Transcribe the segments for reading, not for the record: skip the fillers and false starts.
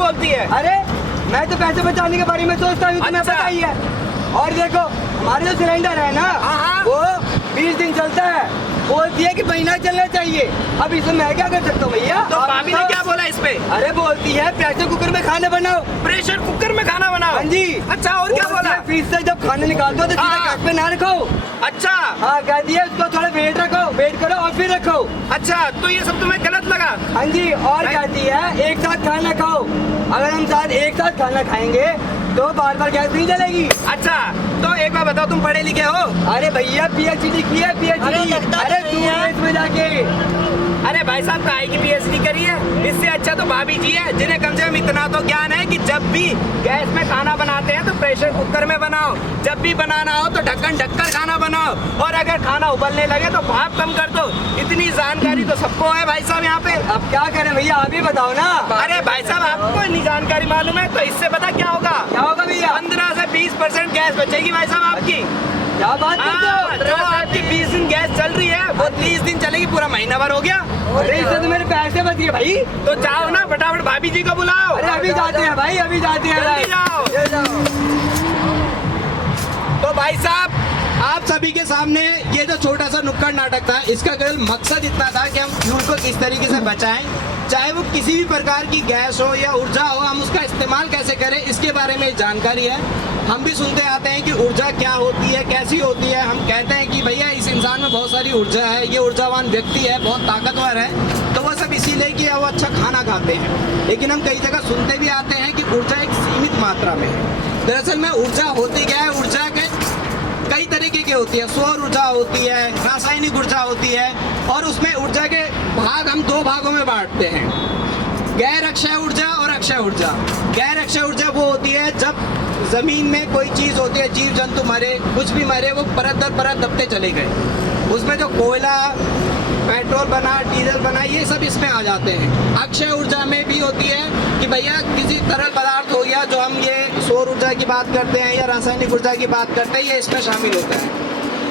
बोलती है? अरे मैं तो पैसे बचाने के बारे में सोचता हूँ, तुम्हें अच्छा। पता ही है। और देखो हमारे जो सिलेंडर है ना, हाँ। वो 20 दिन चलता है, बोलती है कि महीना चलना चाहिए। अब इसमें मैं क्या कर सकता हूँ भैया? तो भाभी ने क्या बोला इस पे? अरे बोलती है प्रेशर कुकर में खाना बनाओ। प्रेशर कुकर में खाना बनाओ? हाँ जी। अच्छा, और क्या बोला? फ्रीज से जब खाना निकालते हो तो सीधा हाँ। गैस पे ना रखो। अच्छा हाँ, कहती है उसको थोड़ा वेट रखो, वेट करो और फिर रखो। अच्छा, तो ये सब तुम्हें गलत लगा? हाँ जी। और नहीं। कहती है एक साथ खाना खाओ। अगर हम साथ एक साथ खाना खाएंगे तो बार बार गैस नहीं जलेगी। अच्छा, तो एक बार बताओ, तुम पढ़े लिखे हो? अरे भैया PhD की है, PhD। अरे तू इसमें जाके। अरे भाई साहब, काहे की PhD करी है? इससे अच्छा तो भाभी जी है, जिन्हें कम से कम इतना तो ज्ञान है कि जब भी गैस में खाना बनाते हैं तो प्रेशर कुकर में बनाओ, जब भी बनाना हो तो ढक्कन ढककर खाना बनाओ, और अगर खाना उबलने लगे तो भाप कम कर दो। इतनी जानकारी तो सबको है भाई साहब यहाँ पे। अब क्या करें भैया, आप ही बताओ ना। अरे भाई साहब, आपको इतनी जानकारी मालूम है तो इससे पता क्या होगा? क्या होगा भैया? 15 से 20% गैस बचेगी भाई साहब आपकी। क्या बात करते हो? जो आपकी 20 दिन गैस चल रही है वो 30 दिन चलेगी, पूरा महीना भर हो गया। अरे इससे तो मेरे पैसे बच गए भाई। तो जाओ ना, फटाफट भाभी जी को बुलाओ। अरे अभी जाते हैं भाई, अभी जाते हैं। जल्दी जाओ। ये जाओ। तो भाई साहब, आप सभी के सामने ये जो छोटा सा नुक्कड़ नाटक था, इसका केवल मकसद इतना था कि हम फ्यूल को किस तरीके से बचाएं, चाहे वो किसी भी प्रकार की गैस हो या ऊर्जा हो, हम उसका इस्तेमाल कैसे करें, इसके बारे में जानकारी है। हम भी सुनते आते हैं कि ऊर्जा क्या होती है, कैसी होती है। हम कहते हैं कि भैया इस इंसान में बहुत सारी ऊर्जा है, ये ऊर्जावान व्यक्ति है, बहुत ताकतवर है, तो वो सब इसीलिए कि वो अच्छा खाना खाते हैं। लेकिन हम कई जगह सुनते भी आते हैं कि ऊर्जा एक सीमित मात्रा में है। दरअसल में ऊर्जा होती क्या है? ऊर्जा के कई तरीके की होती है। सौर ऊर्जा होती है, रासायनिक ऊर्जा होती है, और उसमें ऊर्जा के भाग हम 2 भागों में बांटते हैं, गैर अक्षय ऊर्जा और अक्षय ऊर्जा। गैर अक्षय ऊर्जा वो होती है जब जमीन में कोई चीज होती है, जीव जंतु मरे, कुछ भी मरे, वो परत दर परत दबते चले गए। उसमें जो कोयला, पेट्रोल बना, डीजल बना, ये सब इसमें आ जाते हैं। अक्षय ऊर्जा में भी होती है कि भैया किसी तरल पदार्थ हो गया, जो हम ये सौर ऊर्जा की बात करते हैं या रासायनिक ऊर्जा की बात करते हैं, ये इसमें शामिल होता है।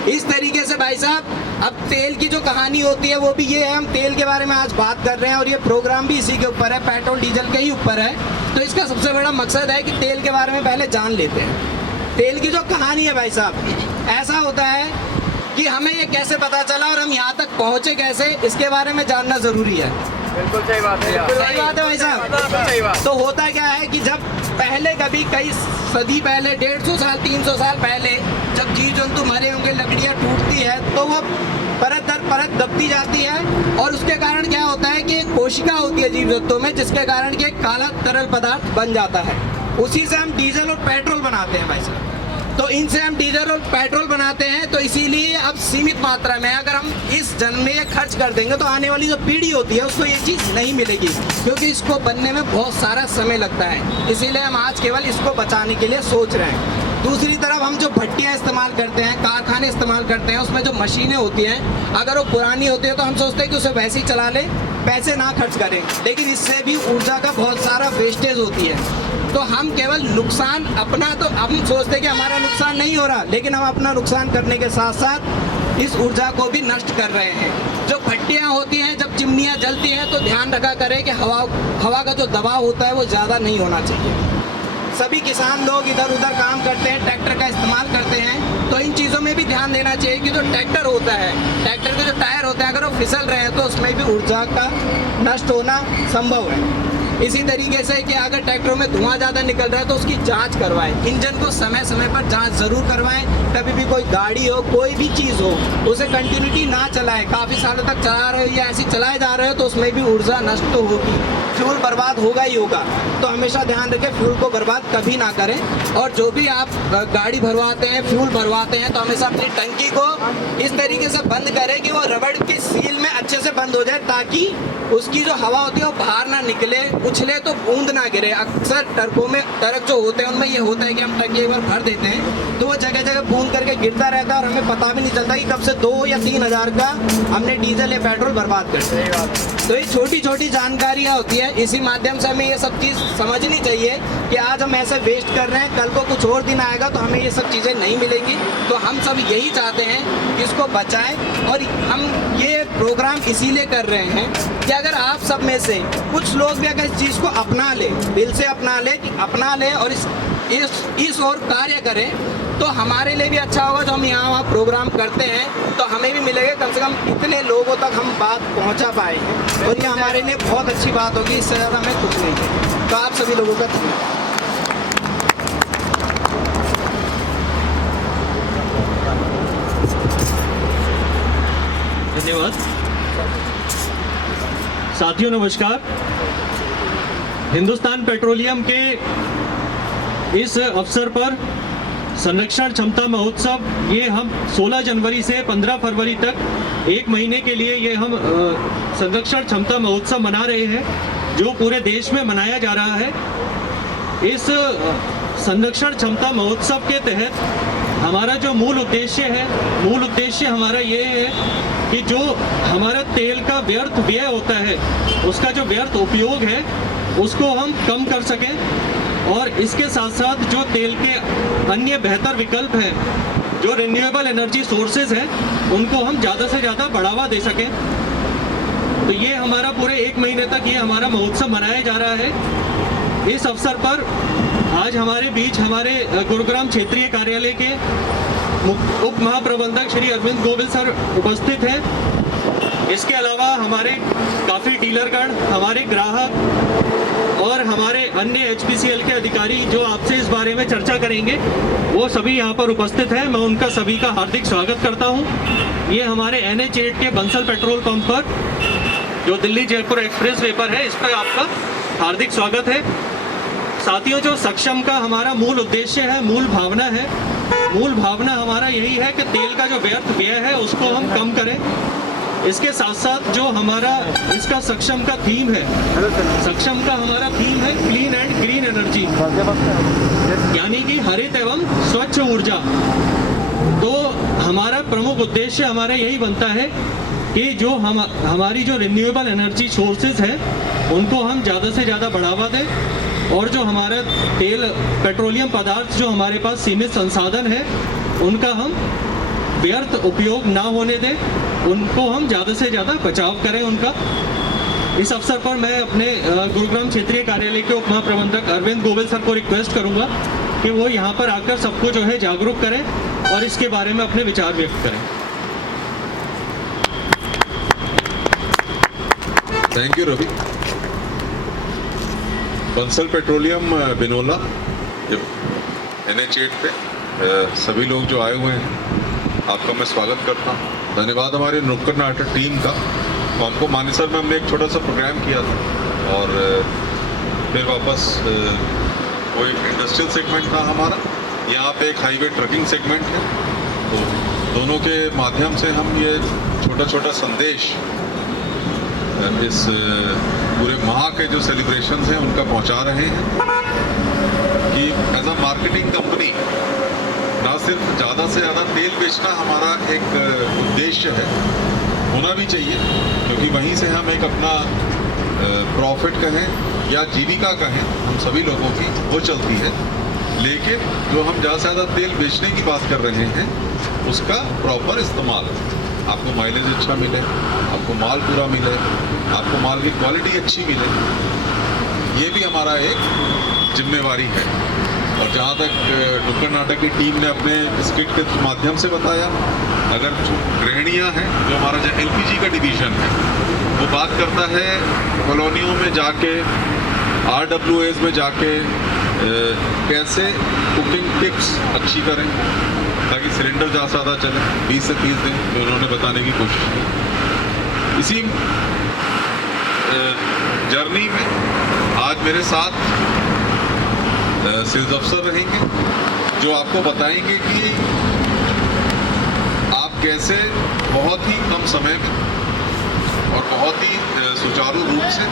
इस तरीके से भाई साहब, अब तेल की जो कहानी होती है वो भी ये है। हम तेल के बारे में आज बात कर रहे हैं और ये प्रोग्राम भी इसी के ऊपर है, पेट्रोल डीजल के ही ऊपर है। तो इसका सबसे बड़ा मकसद है कि तेल के बारे में पहले जान लेते हैं। तेल की जो कहानी है भाई साहब, ऐसा होता है कि हमें ये कैसे पता चला और हम यहाँ तक पहुँचे कैसे, इसके बारे में जानना ज़रूरी है। बिल्कुल सही बात है। सही बात है भाई साहब। बिल्कुल सही बात। तो होता क्या है कि जब पहले कभी कई सदी पहले, 150 साल 300 साल पहले, जब जीव जंतु मरे होंगे, लकड़ियाँ टूटती है तो वो परत दर परत दबती जाती है, और उसके कारण क्या होता है कि एक कोशिका होती है जीव जंतु में, जिसके कारण कि एक काला तरल पदार्थ बन जाता है। उसी से हम डीजल और पेट्रोल बनाते हैं भाई साहब। तो इनसे हम डीजल और पेट्रोल बनाते हैं। तो इसीलिए अब सीमित मात्रा में अगर हम इस जन्म में ये खर्च कर देंगे तो आने वाली जो पीढ़ी होती है उसको ये चीज़ नहीं मिलेगी, क्योंकि इसको बनने में बहुत सारा समय लगता है। इसीलिए हम आज केवल इसको बचाने के लिए सोच रहे हैं। दूसरी तरफ हम जो भट्टियाँ इस्तेमाल करते हैं, कारखाने इस्तेमाल करते हैं, उसमें जो मशीनें होती हैं, अगर वो पुरानी होती है तो हम सोचते हैं कि उसे वैसे ही चला लें, पैसे ना खर्च करें, लेकिन इससे भी ऊर्जा का बहुत सारा वेस्टेज होती है। तो हम केवल नुकसान अपना, तो हम सोचते हैं कि हमारा नुकसान नहीं हो रहा, लेकिन हम अपना नुकसान करने के साथ साथ इस ऊर्जा को भी नष्ट कर रहे हैं। जो भट्टियाँ होती हैं, जब चिमनियाँ जलती हैं तो ध्यान रखा करें कि हवा का जो दबाव होता है वो ज़्यादा नहीं होना चाहिए। सभी किसान लोग इधर उधर काम करते हैं, ट्रैक्टर का इस्तेमाल करते हैं, तो इन चीज़ों में भी ध्यान देना चाहिए कि जो ट्रैक्टर होता है, ट्रैक्टर के जो टायर होते हैं, अगर वो फिसल रहे हैं तो उसमें भी ऊर्जा का नष्ट होना संभव है। इसी तरीके से कि अगर ट्रैक्टरों में धुआं ज़्यादा निकल रहा है तो उसकी जांच करवाएं, इंजन को समय समय पर जांच ज़रूर करवाएं। कभी भी कोई गाड़ी हो, कोई भी चीज़ हो, उसे कंटिन्यूटी ना चलाएं। काफ़ी सालों तक चला रहे हो या ऐसे चलाए जा रहे हो तो उसमें भी ऊर्जा नष्ट तो होगी, फ्यूल बर्बाद होगा ही होगा। तो हमेशा ध्यान रखें, फ्यूल को बर्बाद कभी ना करें। और जो भी आप गाड़ी भरवाते हैं, फ्यूल भरवाते हैं, तो हमेशा अपनी टंकी को इस तरीके से बंद करें कि वो रबड़ की सील में अच्छे से बंद हो जाए, ताकि उसकी जो हवा होती है वो बाहर ना निकले, उछले तो बूंद ना गिरे। अक्सर ट्रकों में, ट्रक जो होते हैं उनमें ये होता है कि हम टंकी एक बार भर देते हैं तो वो जगह जगह बूंद करके गिरता रहता है और हमें पता भी नहीं चलता कि कब से 2 या 3 हज़ार का हमने डीजल या पेट्रोल बर्बाद कर दिया। तो ये छोटी छोटी जानकारियाँ होती है, इसी माध्यम से हमें ये सब चीज़ समझनी चाहिए कि आज हम ऐसे वेस्ट कर रहे हैं, कल को कुछ और दिन आएगा तो हमें ये सब चीज़ें नहीं मिलेंगी। तो हम सब यही चाहते हैं कि इसको बचाएं, और हम ये प्रोग्राम इसीलिए कर रहे हैं कि अगर आप सब में से कुछ लोग भी अगर इस चीज़ को अपना ले, दिल से अपना ले और इस ओर कार्य करें, तो हमारे लिए भी अच्छा होगा। जो हम यहाँ वहाँ प्रोग्राम करते हैं तो हमें भी मिलेगा, कम से कम इतने लोगों तक हम बात पहुँचा पाएंगे और ये हमारे लिए बहुत अच्छी बात होगी। इससे ज़्यादा हमें कुछ नहीं है। तो आप सभी लोगों का धन्यवाद। धन्यवाद। साथियों नमस्कार। हिंदुस्तान पेट्रोलियम के इस अवसर पर संरक्षण क्षमता महोत्सव ये हम 16 जनवरी से 15 फरवरी तक एक महीने के लिए ये हम संरक्षण क्षमता महोत्सव मना रहे हैं, जो पूरे देश में मनाया जा रहा है। इस संरक्षण क्षमता महोत्सव के तहत हमारा जो मूल उद्देश्य हमारा ये है कि जो हमारा तेल का व्यर्थ व्यय होता है, उसका जो व्यर्थ उपयोग है उसको हम कम कर सकें और इसके साथ साथ जो तेल के अन्य बेहतर विकल्प हैं, जो रिन्यूएबल एनर्जी सोर्सेज हैं, उनको हम ज़्यादा से ज़्यादा बढ़ावा दे सकें। तो ये हमारा पूरे एक महीने तक ये हमारा महोत्सव मनाया जा रहा है। इस अवसर पर आज हमारे बीच हमारे गुरुग्राम क्षेत्रीय कार्यालय के उप महाप्रबंधक श्री अरविंद गोविल सर उपस्थित हैं। इसके अलावा हमारे काफ़ी डीलरगण, हमारे ग्राहक और हमारे अन्य HPCL के अधिकारी जो आपसे इस बारे में चर्चा करेंगे, वो सभी यहाँ पर उपस्थित हैं। मैं उनका सभी का हार्दिक स्वागत करता हूँ। ये हमारे NH8 के बंसल पेट्रोल पंप पर जो दिल्ली जयपुर एक्सप्रेस वे पर है, इस पर आपका हार्दिक स्वागत है। साथियों, जो सक्षम का हमारा मूल उद्देश्य है, मूल भावना हमारा यही है कि तेल का जो व्यर्थ व्यय है उसको हम कम करें। इसके साथ साथ जो हमारा इसका सक्षम का थीम है, हमारा थीम है क्लीन एंड ग्रीन एनर्जी, यानी कि हरित एवं स्वच्छ ऊर्जा। तो हमारा प्रमुख उद्देश्य हमारा यही बनता है कि जो हमारी जो रिन्यूएबल एनर्जी सोर्सेज है उनको हम ज़्यादा से ज़्यादा बढ़ावा दें और जो हमारा तेल पेट्रोलियम पदार्थ जो हमारे पास सीमित संसाधन है उनका हम व्यर्थ उपयोग ना होने दें, उनको हम ज़्यादा से ज़्यादा बचाव करें उनका। इस अवसर पर मैं अपने गुरुग्राम क्षेत्रीय कार्यालय के उप महाप्रबंधक अरविंद गोविल सर को रिक्वेस्ट करूंगा कि वो यहाँ पर आकर सबको जो है जागरूक करें और इसके बारे में अपने विचार व्यक्त करें। Thank you Ravi. Bansal petroleum Binola NH8 पे सभी लोग जो आए हुए हैं, आपका मैं स्वागत करता हूँ। धन्यवाद हमारी नुक्कड़ नाटक टीम का। तो हमको मानेसर में हमने एक छोटा सा प्रोग्राम किया था और फिर वापस वो एक इंडस्ट्रियल सेगमेंट था हमारा, यहाँ पे एक हाईवे ट्रकिंग सेगमेंट है। तो दोनों के माध्यम से हम ये छोटा छोटा संदेश इस पूरे माह के जो सेलिब्रेशंस हैं उनका पहुंचा रहे हैं कि एज अ मार्केटिंग कंपनी ना सिर्फ ज़्यादा से ज़्यादा तेल बेचना हमारा एक उद्देश्य है, होना भी चाहिए, क्योंकि वहीं से हम एक अपना प्रॉफिट कहें या जीविका कहें हम सभी लोगों की वो चलती है। लेकिन जो हम ज़्यादा से ज़्यादा तेल बेचने की बात कर रहे हैं उसका प्रॉपर इस्तेमाल, आपको माइलेज अच्छा मिले, आपको माल पूरा मिले, आपको माल की क्वालिटी अच्छी मिले, ये भी हमारा एक जिम्मेवारी है। और जहाँ तक नुक्कड़ नाटक की टीम ने अपने स्किट के माध्यम से बताया, अगर गृहिणियाँ हैं, जो हमारा जो LPG का डिवीज़न है वो बात करता है कॉलोनियों में जाके, RWAs में जाके कैसे कुकिंग टिप्स अच्छी करें ताकि सिलेंडर ज़्यादा से ज़्यादा चले, 20 से 30 दिन जो उन्होंने बताने की कोशिश की। इसी जर्नी में आज मेरे साथ सेल्स अफसर रहेंगे जो आपको बताएंगे कि आप कैसे बहुत ही कम समय में और बहुत ही सुचारू रूप से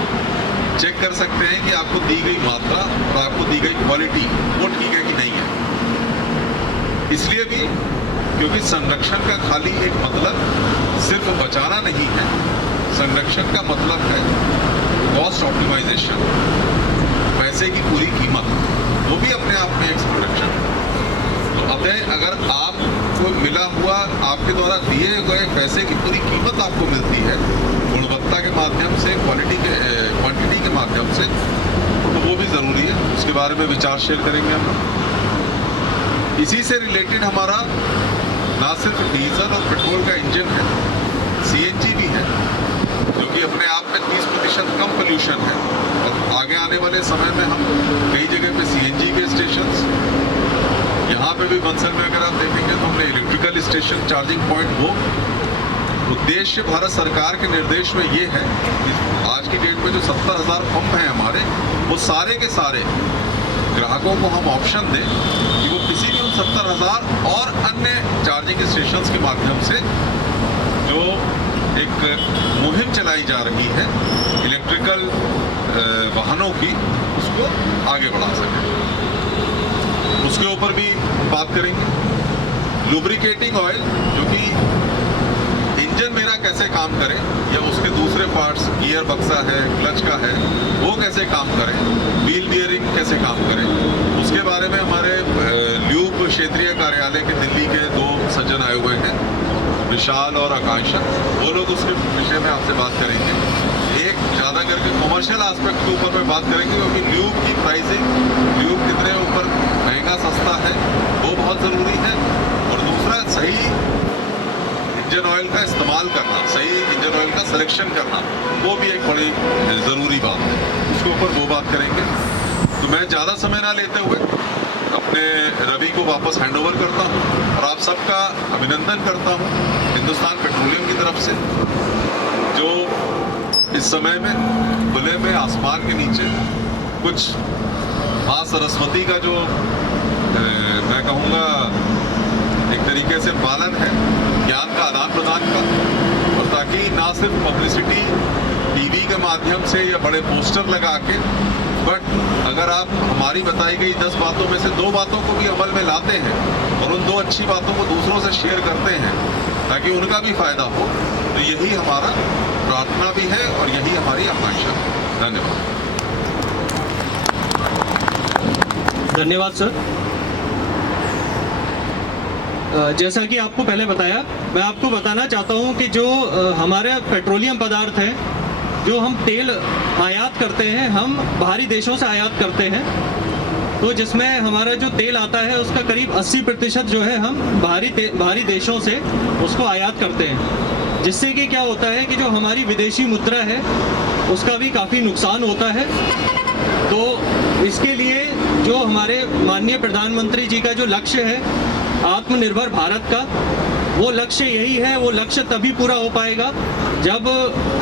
चेक कर सकते हैं कि आपको दी गई मात्रा और आपको दी गई क्वालिटी वो ठीक है कि नहीं है। इसलिए भी क्योंकि संरक्षण का खाली एक मतलब सिर्फ बचाना नहीं है, संरक्षण का मतलब है कॉस्ट ऑप्टिमाइजेशन, पैसे की पूरी कीमत, वो भी अपने आप में एक संरक्षण है। तो अतः अगर आपको मिला हुआ, आपके द्वारा दिए गए पैसे की पूरी कीमत आपको मिलती है, गुणवत्ता के माध्यम से, क्वांटिटी के माध्यम से, तो वो भी ज़रूरी है। उसके बारे में विचार शेयर करेंगे हम। इसी से रिलेटेड हमारा ना सिर्फ डीजल और पेट्रोल का इंजन है, CNG भी है, जो कि अपने आप में 30% कम पोल्यूशन है। और आगे आने वाले समय में हम कई जगह पे CNG के स्टेशन, यहाँ पे भी बंसल में अगर आप देखेंगे तो हमने इलेक्ट्रिकल स्टेशन, चार्जिंग पॉइंट, वो उद्देश्य भारत सरकार के निर्देश में ये है कि आज की डेट में जो 70,000 पंप हैं हमारे, वो सारे के सारे ग्राहकों को हम ऑप्शन दें कि वो किसी भी उन 70,000 और अन्य चार्जिंग स्टेशंस के माध्यम से जो एक मुहिम चलाई जा रही है इलेक्ट्रिकल वाहनों की, उसको आगे बढ़ा सकें। उसके ऊपर भी बात करेंगे। लुब्रिकेटिंग ऑयल, जो कि इंजन मेरा कैसे काम करे या उसके दूसरे पार्ट्स, गियर बक्सा है, क्लच का है, वो कैसे काम करें, व्हील बियरिंग कैसे काम करें, उसके बारे में हमारे ल्यूब क्षेत्रीय कार्यालय के दिल्ली के 2 सज्जन आए हुए हैं, विशाल और आकांक्षा। वो लोग उसके विषय में आपसे बात करेंगे। एक ज़्यादा करके कमर्शियल एस्पेक्ट के ऊपर में बात करेंगे, क्योंकि ल्यूब की प्राइसिंग, ल्यूब कितने ऊपर महंगा सस्ता है, वो बहुत ज़रूरी है। और दूसरा, सही इंजन ऑयल का इस्तेमाल करना, सही इंजन ऑयल का सिलेक्शन करना, वो भी एक बड़ी ज़रूरी बात है। उसके ऊपर वो बात करेंगे। तो मैं ज़्यादा समय ना लेते हुए अपने रवि को वापस हैंडओवर करता हूँ और आप सबका अभिनंदन करता हूँ हिंदुस्तान पेट्रोलियम की तरफ से, जो इस समय में खुले में आसमान के नीचे कुछ माँ सरस्वती का जो मैं कहूँगा एक तरीके से पालन है, ज्ञान का आदान प्रदान का, और ताकि ना सिर्फ पब्लिसिटी टीवी के माध्यम से या बड़े पोस्टर लगा के, बट अगर आप हमारी बताई गई 10 बातों में से 2 बातों को भी अमल में लाते हैं और उन 2 अच्छी बातों को दूसरों से शेयर करते हैं ताकि उनका भी फायदा हो, तो यही हमारा प्रार्थना भी है और यही हमारी आकांक्षा है। धन्यवाद। धन्यवाद सर। जैसा कि आपको पहले बताया, मैं आपको बताना चाहता हूं कि जो हमारे पेट्रोलियम पदार्थ हैं, जो हम तेल आयात करते हैं, हम बाहरी देशों से आयात करते हैं, तो जिसमें हमारा जो तेल आता है उसका करीब 80% जो है हम बाहरी देशों से उसको आयात करते हैं, जिससे कि क्या होता है कि जो हमारी विदेशी मुद्रा है उसका भी काफ़ी नुकसान होता है। तो इसके लिए जो हमारे माननीय प्रधानमंत्री जी का जो लक्ष्य है आत्मनिर्भर भारत का, वो लक्ष्य यही है। वो लक्ष्य तभी पूरा हो पाएगा जब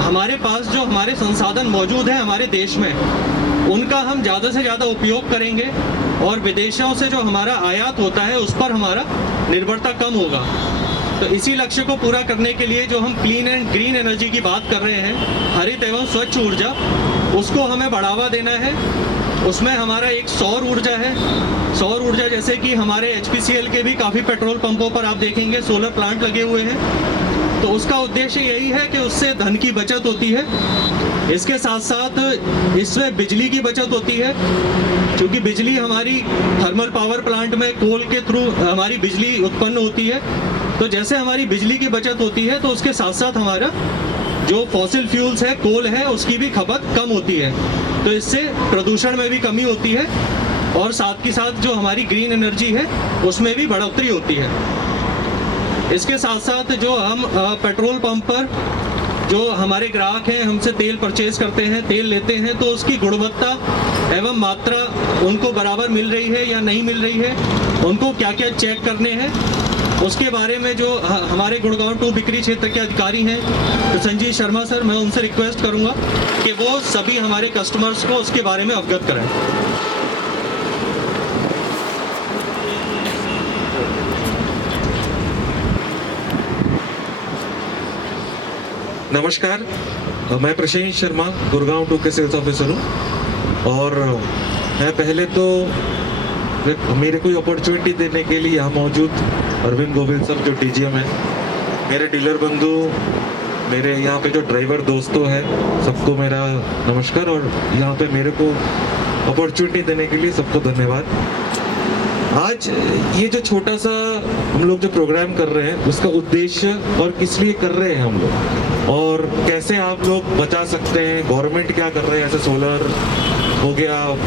हमारे पास जो हमारे संसाधन मौजूद हैं हमारे देश में, उनका हम ज़्यादा से ज़्यादा उपयोग करेंगे और विदेशों से जो हमारा आयात होता है उस पर हमारा निर्भरता कम होगा। तो इसी लक्ष्य को पूरा करने के लिए जो हम क्लीन एंड ग्रीन एनर्जी की बात कर रहे हैं, हरित एवं स्वच्छ ऊर्जा, उसको हमें बढ़ावा देना है। उसमें हमारा एक सौर ऊर्जा है। सौर ऊर्जा जैसे कि हमारे HPCL के भी काफ़ी पेट्रोल पंपों पर आप देखेंगे सोलर प्लांट लगे हुए हैं, तो उसका उद्देश्य यही है कि उससे धन की बचत होती है। इसके साथ साथ इसमें बिजली की बचत होती है, क्योंकि बिजली हमारी थर्मल पावर प्लांट में कोल के थ्रू हमारी बिजली उत्पन्न होती है। तो जैसे हमारी बिजली की बचत होती है, तो उसके साथ साथ हमारा जो फॉसिल फ्यूल्स है, कोल है, उसकी भी खपत कम होती है। तो इससे प्रदूषण में भी कमी होती है और साथ के साथ जो हमारी ग्रीन एनर्जी है उसमें भी बढ़ोतरी होती है। इसके साथ साथ जो हम पेट्रोल पंप पर जो हमारे ग्राहक हैं हमसे तेल परचेज करते हैं, तेल लेते हैं, तो उसकी गुणवत्ता एवं मात्रा उनको बराबर मिल रही है या नहीं मिल रही है, उनको क्या क्या चेक करने हैं, उसके बारे में जो हमारे गुड़गांव 2 बिक्री क्षेत्र के अधिकारी हैं तो संजीव शर्मा सर, मैं उनसे रिक्वेस्ट करूंगा कि वो सभी हमारे कस्टमर्स को उसके बारे में अवगत कराएं। नमस्कार, मैं प्रशांत शर्मा गुड़गांव 2 के सेल्स ऑफिसर हूँ। और मैं पहले तो मेरे को अपॉर्चुनिटी देने के लिए यहाँ मौजूद अरविंद गोविल सर जो DGM है, मेरे डीलर बंधु, मेरे यहाँ पे जो ड्राइवर दोस्तों हैं, सबको मेरा नमस्कार। और यहाँ पे मेरे को अपॉर्चुनिटी देने के लिए सबको धन्यवाद। आज ये जो छोटा सा हम लोग जो प्रोग्राम कर रहे हैं उसका उद्देश्य और किस लिए कर रहे हैं हम लोग, और कैसे आप लोग बचा सकते हैं, गवर्नमेंट क्या कर रहे हैं, जैसे सोलर हो गया,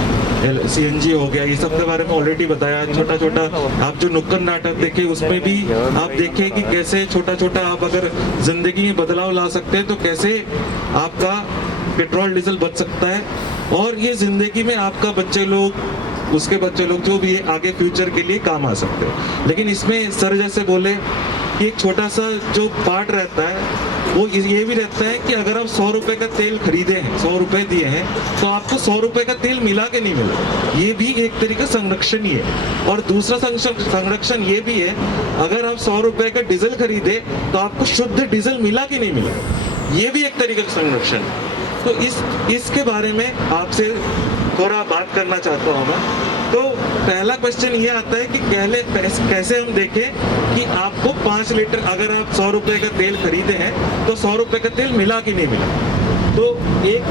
CNG हो गया, ये सब के बारे में ऑलरेडी बताया। छोटा छोटा आप जो नुक्कड़ नाटक देखे उसमें भी आप देखें कि कैसे छोटा छोटा आप अगर जिंदगी में बदलाव ला सकते हैं तो कैसे आपका पेट्रोल डीजल बच सकता है, और ये जिंदगी में आपका बच्चे लोग, उसके बच्चे लोग जो भी है आगे फ्यूचर के लिए काम आ सकते हैं। लेकिन इसमें सर जैसे बोले कि एक छोटा सा जो पार्ट रहता है वो ये भी रहता है कि अगर आप 100 रुपए का तेल खरीदे हैं, 100 रुपए दिए हैं, तो आपको 100 रुपए का तेल मिला के नहीं मिला, ये भी एक तरीका संरक्षण ही है। और दूसरा संरक्षण ये भी है, अगर आप 100 रुपए का डीजल खरीदे तो आपको शुद्ध डीजल मिला कि नहीं मिला, ये भी एक तरीके का संरक्षण है। तो इसके बारे में आपसे थोड़ा बात करना चाहता हूँ मैं। तो पहला क्वेश्चन ये आता है कि कैसे हम देखें कि आपको 5 लीटर, अगर आप 100 रुपए का तेल खरीदे हैं तो 100 रुपए का तेल मिला कि नहीं मिला। तो एक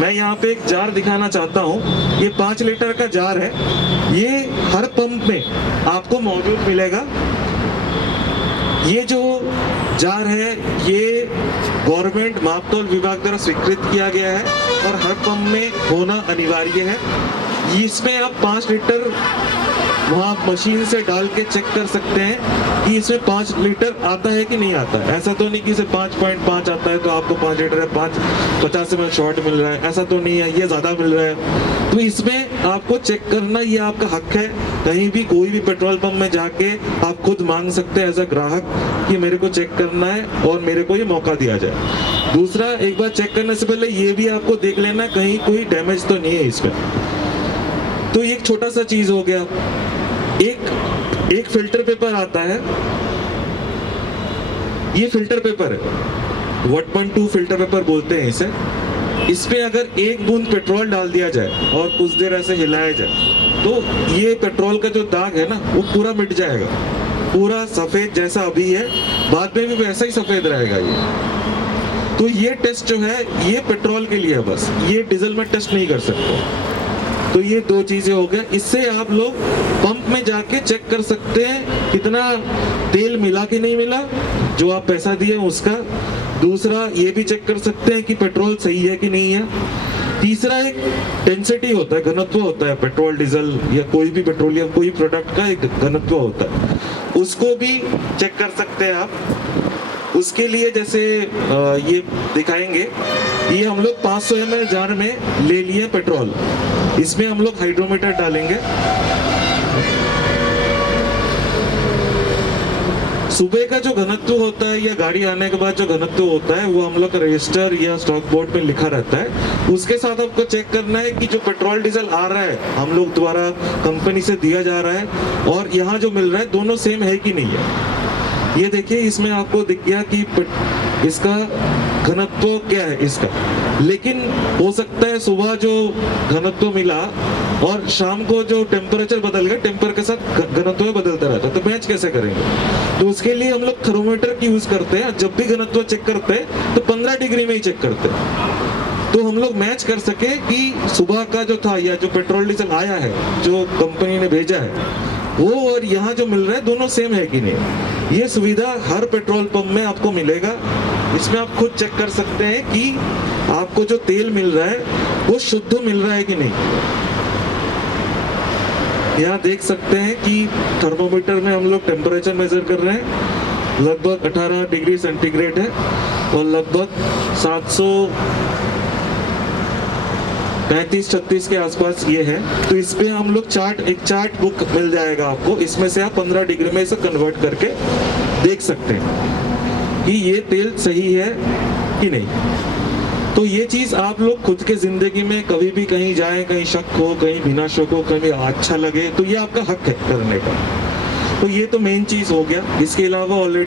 मैं यहाँ पे एक जार दिखाना चाहता हूँ, ये 5 लीटर का जार है, ये हर पंप में आपको मौजूद मिलेगा। ये जो जार है ये गवर्नमेंट मापतौल विभाग द्वारा स्वीकृत किया गया है और हर पंप में होना अनिवार्य है। इसमें आप 5 लीटर वहाँ मशीन से डाल के चेक कर सकते हैं कि इसमें 5 लीटर आता है कि नहीं आता है। ऐसा तो नहीं कि इसे 5.5 आता है तो आपको 5 लीटर है, 50 ml शॉर्ट मिल रहा है, ऐसा तो नहीं है, ये ज़्यादा मिल रहा है। तो इसमें आपको चेक करना ये आपका हक है। कहीं भी कोई भी पेट्रोल पंप में जाके आप खुद मांग सकते हैं एज अ ग्राहक कि मेरे को चेक करना है और मेरे को ये मौका दिया जाए। दूसरा, एक बार चेक करने से पहले ये भी आपको देख लेना कहीं कोई डैमेज तो नहीं है इसमें। तो ये एक छोटा सा चीज हो गया। एक फिल्टर पेपर आता है, ये फिल्टर पेपर है, 1.2 फिल्टर पेपर बोलते हैं इसे। इस पे अगर एक बूंद पेट्रोल डाल दिया जाए और कुछ देर ऐसे हिलाया जाए तो ये पेट्रोल का जो दाग है ना वो पूरा मिट जाएगा, पूरा सफेद जैसा अभी है बाद में भी वैसा ही सफेद रहेगा ये। तो ये टेस्ट जो है ये पेट्रोल के लिए है बस, ये डीजल में टेस्ट नहीं कर सकते। तो ये 2 चीजें हो गया। इससे आप लोग पंप में जाके चेक कर सकते हैं कितना तेल मिला कि नहीं मिला, जो आप पैसा दिए उसका। दूसरा, ये भी चेक कर सकते हैं कि पेट्रोल सही है कि नहीं है। तीसरा, एक डेंसिटी होता है, घनत्व होता है पेट्रोल डीजल या कोई भी पेट्रोलियम कोई प्रोडक्ट का एक घनत्व होता है, उसको भी चेक कर सकते हैं आप। उसके लिए जैसे ये दिखाएंगे, ये हम लोग 500 ml जार में ले लिए पेट्रोल, इसमें हम लोग हाइड्रोमीटर डालेंगे। सुबह का जो घनत्व होता है या गाड़ी आने के बाद जो घनत्व होता है वो हम लोग का रजिस्टर या स्टॉक बोर्ड में लिखा रहता है। उसके साथ आपको चेक करना है कि जो पेट्रोल डीजल आ रहा है हम लोग द्वारा कंपनी से दिया जा रहा है और यहाँ जो मिल रहा है दोनों सेम है कि नहीं है। ये देखिए, इसमें आपको दिख गया कि इसका घनत्व क्या है इसका, लेकिन हो सकता है सुबह जो घनत्व मिला और शाम को जो टेम्परेचर बदल गया, टेम्पर के साथ घनत्व बदलता रहता है, तो मैच कैसे करेंगे। तो उसके लिए हम लोग थर्मोमीटर की यूज करते हैं। जब भी घनत्व चेक करते हैं तो 15 डिग्री में ही चेक करते हैं, तो हम लोग मैच कर सके कि सुबह का जो था या जो पेट्रोल डीजल आया है जो कंपनी ने भेजा है वो और यहाँ जो मिल रहा है दोनों सेम है कि नहीं। ये सुविधा हर पेट्रोल पंप में आपको मिलेगा। इसमें आप खुद चेक कर सकते हैं कि आपको जो तेल मिल रहा है वो शुद्ध मिल रहा है कि नहीं। यहाँ देख सकते हैं कि थर्मोमीटर में हम लोग टेम्परेचर मेजर कर रहे हैं, लगभग 18 डिग्री सेंटीग्रेड है और लगभग 735-36 के आसपास ये है। तो इस पे हम लोग एक चार्ट बुक मिल जाएगा आपको, इसमें से आप 15 डिग्री में इसे कन्वर्ट करके देख सकते हैं कि ये तेल सही है कि नहीं। तो ये चीज आप लोग खुद के जिंदगी में कभी भी कहीं जाए, कहीं शक हो, कहीं बिना शक हो, कहीं अच्छा लगे, तो ये आपका हक है करने का। तो ये तो मेन चीज हो गया। इसके अलावा ऑलरेडी